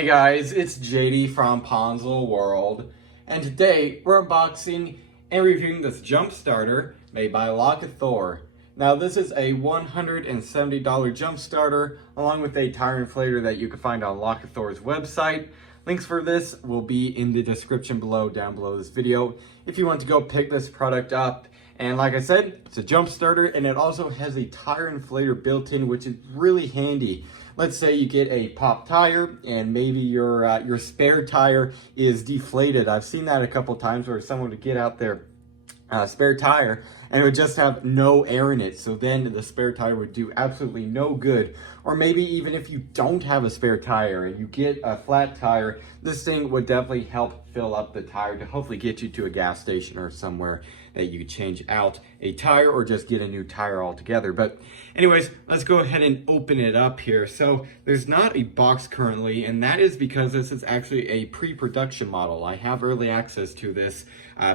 Hey guys, it's JD from Ponzel World, and today we're unboxing and reviewing this jump starter made by Lokithor. Now this is a $170 jump starter along with a tire inflator that you can find on Lokithor's website. Links for this will be in the description down below this video if you want to go pick this product up. And like I said, it's a jump starter and it also has a tire inflator built in, which is really handy. Let's say you get a pop tire and maybe your spare tire is deflated. I've seen that a couple times where someone would get out their spare tire and it would just have no air in it. So then the spare tire would do absolutely no good. Or maybe even if you don't have a spare tire and you get a flat tire, this thing would definitely help fill up the tire to hopefully get you to a gas station or somewhere that you could change out a tire or just get a new tire altogether. But anyways, let's go ahead and open it up here. So there's not a box currently, and that is because this is actually a pre-production model. I have early access to this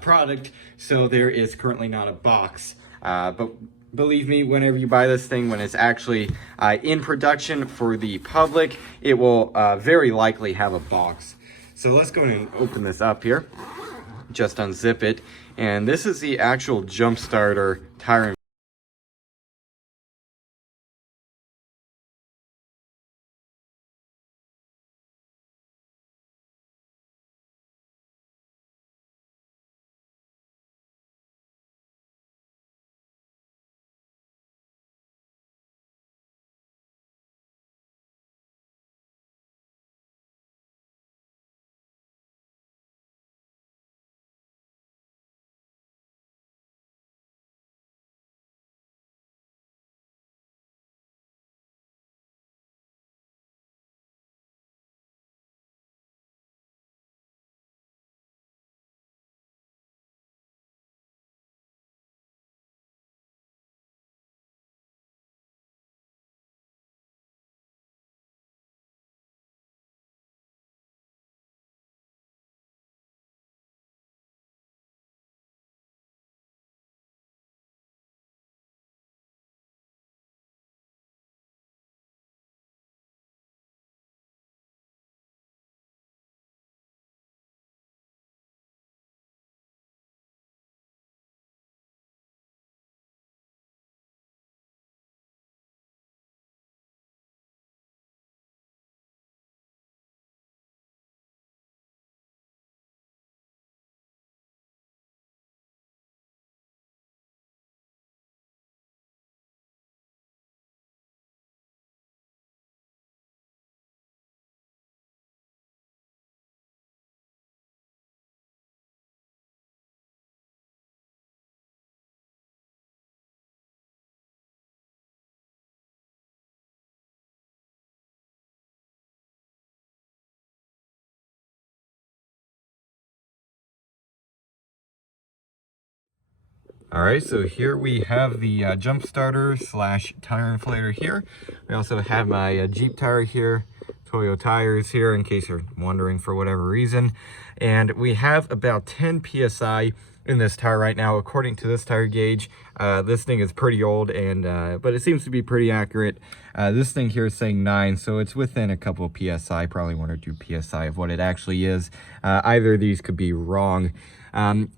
product, so there is currently not a box. But believe me, whenever you buy this thing, when it's actually in production for the public, it will very likely have a box. So let's go ahead and open this up here. Just unzip it. And this is the actual jump starter tire. All right, so here we have the jump starter slash tire inflator here. We also have my Jeep tire here, Toyo tires here in case you're wondering for whatever reason. And we have about 10 PSI in this tire right now. According to this tire gauge, this thing is pretty old, and but it seems to be pretty accurate. This thing here is saying 9, so it's within a couple of PSI, probably 1 or 2 PSI of what it actually is. Either of these could be wrong.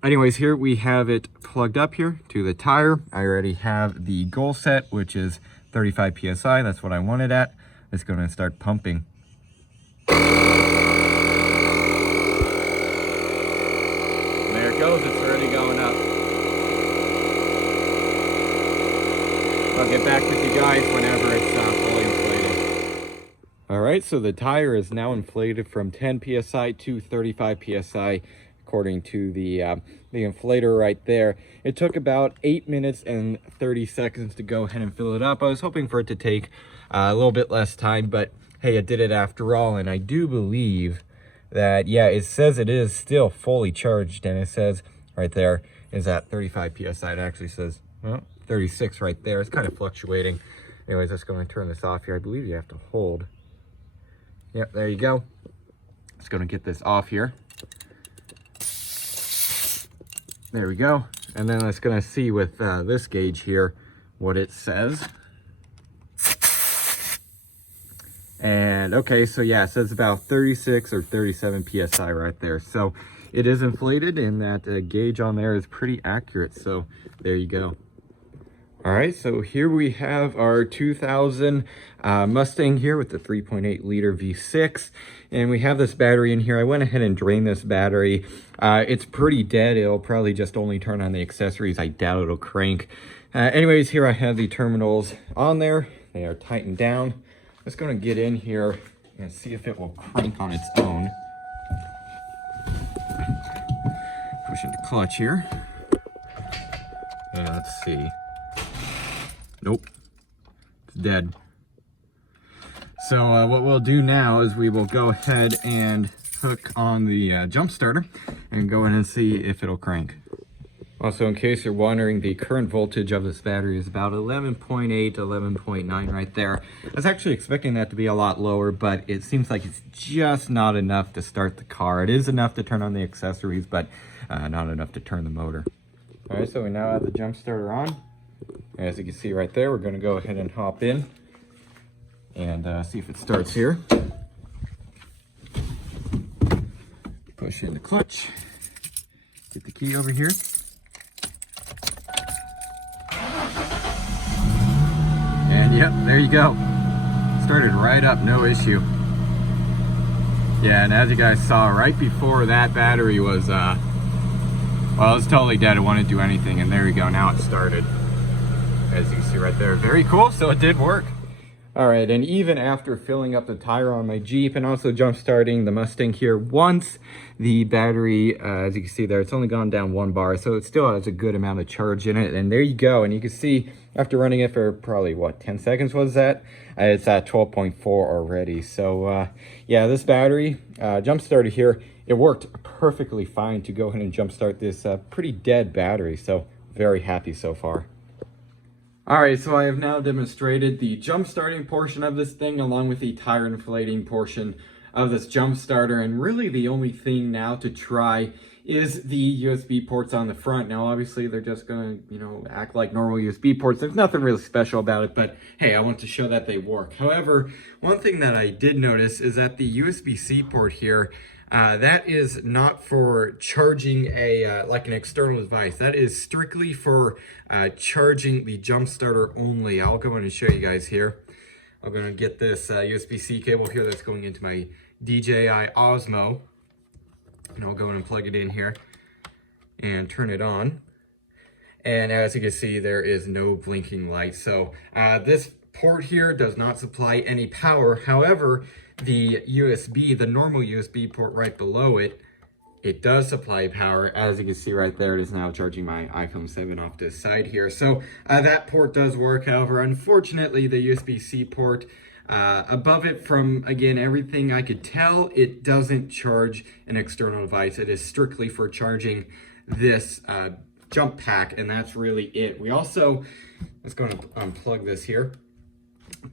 Anyways, here we have it plugged up here to the tire. I already have the goal set, which is 35 PSI. That's what I wanted at. It's going to start pumping. There it goes. It's already going up. I'll get back with you guys whenever it's fully inflated. All right, so the tire is now inflated from 10 PSI to 35 PSI. According to the inflator right there. It took about 8 minutes and 30 seconds to go ahead and fill it up. I was hoping for it to take a little bit less time, but hey, it did it after all. And I do believe that, yeah, it says it is still fully charged, and it says right there is at 35 PSI. It actually says, well, 36 right there. It's kind of fluctuating. Anyways, let's go and turn this off here. I believe you have to hold. Yep, there you go. Just going to get this off here. There we go. And then it's going to see with this gauge here what it says. And okay, so yeah, it says about 36 or 37 PSI right there. So it is inflated, and that gauge on there is pretty accurate. So there you go. All right, so here we have our 2000 Mustang here with the 3.8 liter V6, and we have this battery in here. I went ahead and drained this battery. It's pretty dead. It'll probably just only turn on the accessories. I doubt it'll crank. Anyways, here I have the terminals on there. They are tightened down. I'm just gonna get in here and see if it will crank on its own. Push into clutch here. Yeah, let's see. Nope, it's dead. So what we'll do now is we will go ahead and hook on the jump starter and go in and see if it'll crank. Also, in case you're wondering, the current voltage of this battery is about 11.8 to 11.9 right there. I was actually expecting that to be a lot lower, but it seems like it's just not enough to start the car. It is enough to turn on the accessories, but not enough to turn the motor. All right, so we now have the jump starter on. As you can see right there, we're going to go ahead and hop in and see if it starts here. Push in the clutch. Get the key over here. And yep, there you go. Started right up, no issue. Yeah, and as you guys saw, right before that battery was, well, it was totally dead. It wouldn't do anything, and there you go. Now it started. As you can see right there, very cool, so it did work. All right, and even after filling up the tire on my Jeep and also jump starting the Mustang here, once the battery, as you can see there, it's only gone down 1 bar, so it still has a good amount of charge in it. And there you go, and you can see after running it for probably, what, 10 seconds was that? It's at 12.4 already. So yeah, this battery, jump started here, it worked perfectly fine to go ahead and jump start this pretty dead battery, so very happy so far. Alright, so I have now demonstrated the jump starting portion of this thing along with the tire inflating portion of this jump starter, and really the only thing now to try is the USB ports on the front. Now obviously they're just gonna, act like normal USB ports. There's nothing really special about it, but hey, I want to show that they work. However, one thing that I did notice is that the USB-C port here, that is not for charging like an external device. That is strictly for charging the jump starter only. I'll go in and show you guys here. I'm going to get this USB-C cable here that's going into my DJI Osmo. And I'll go in and plug it in here and turn it on. And as you can see, there is no blinking light. So this port here does not supply any power. However, the USB, the normal USB port right below it, it does supply power. As you can see right there, it is now charging my iPhone 7 off to the side here. So that port does work. However, unfortunately, the USB-C port above it, from, again, everything I could tell, it doesn't charge an external device. It is strictly for charging this jump pack, and that's really it. We also, let's go and unplug this here.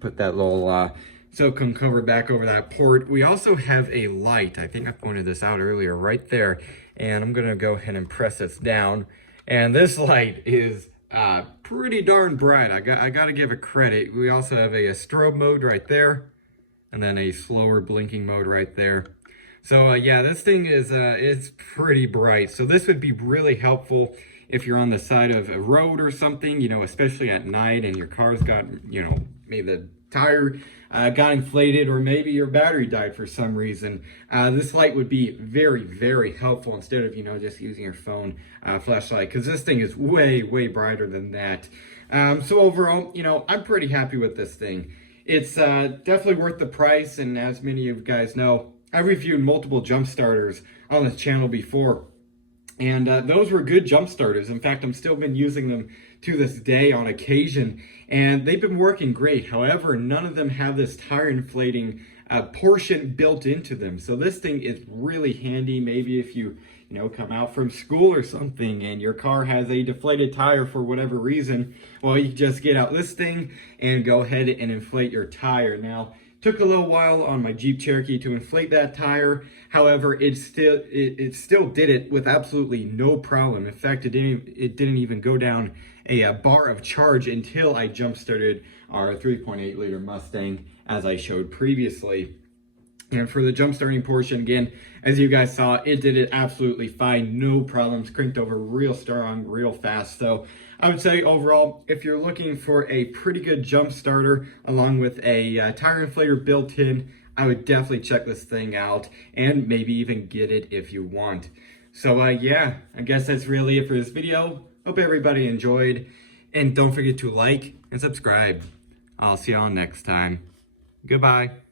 Put that little silicone cover back over that port. We also have a light. I think I pointed this out earlier right there, and I'm gonna go ahead and press this down, and this light is pretty darn bright. I gotta give it credit. We also have a strobe mode right there, and then a slower blinking mode right there. So yeah, this thing is it's pretty bright. So this would be really helpful if you're on the side of a road or something, especially at night, and your car's got, maybe the tire got inflated, or maybe your battery died for some reason. This light would be very, very helpful instead of, just using your phone flashlight, because this thing is way, way brighter than that. So overall, I'm pretty happy with this thing. It's definitely worth the price, and as many of you guys know, I reviewed multiple jump starters on this channel before, and those were good jump starters. In fact, I'm still been using them to this day on occasion, and they've been working great. However, none of them have this tire inflating portion built into them. So this thing is really handy. Maybe if you come out from school or something and your car has a deflated tire for whatever reason, well, you just get out this thing and go ahead and inflate your tire. Now, Took a little while on my Jeep Cherokee to inflate that tire. However, it still did it with absolutely no problem. In fact, it didn't even go down a bar of charge until I jump started our 3.8 liter Mustang, as I showed previously. And for the jump starting portion, again, as you guys saw, it did it absolutely fine, no problems, cranked over real strong, real fast. So I would say overall, if you're looking for a pretty good jump starter along with a tire inflator built in, I would definitely check this thing out and maybe even get it if you want. So yeah, I guess that's really it for this video. Hope everybody enjoyed, and don't forget to like and subscribe. I'll see y'all next time. Goodbye.